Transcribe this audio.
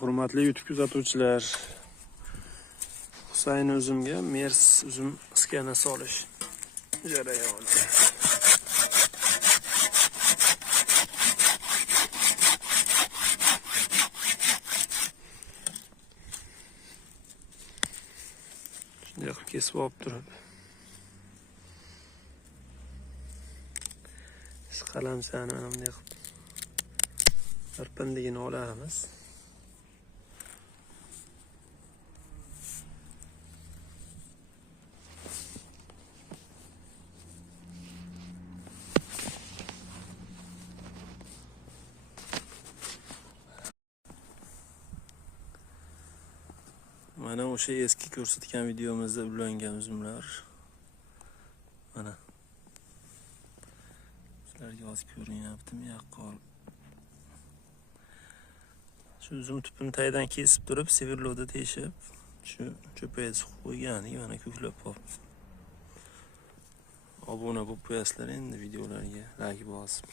Hurmatli YouTube kuzatuvchilar, Husayn uzumga Mers uzum iskanasi solish jarayoni. Shunday qilib kesib olib turib, qalamchani mana bunday qilib irpindigini olamiz. Mana o'sha eski ko'rsatgan videomizda ulangan uzumlar. Mana sizlarga hozir ko'rinyaptimi yaqqol. Shu uzum tupini tagidan kesib turib, sevirlovda teshib, shu cho'payga suqib qo'yganik mana ko'klab qolibdi. Obuna bo'lib qo'yasizlar endi videolarga, like bosib.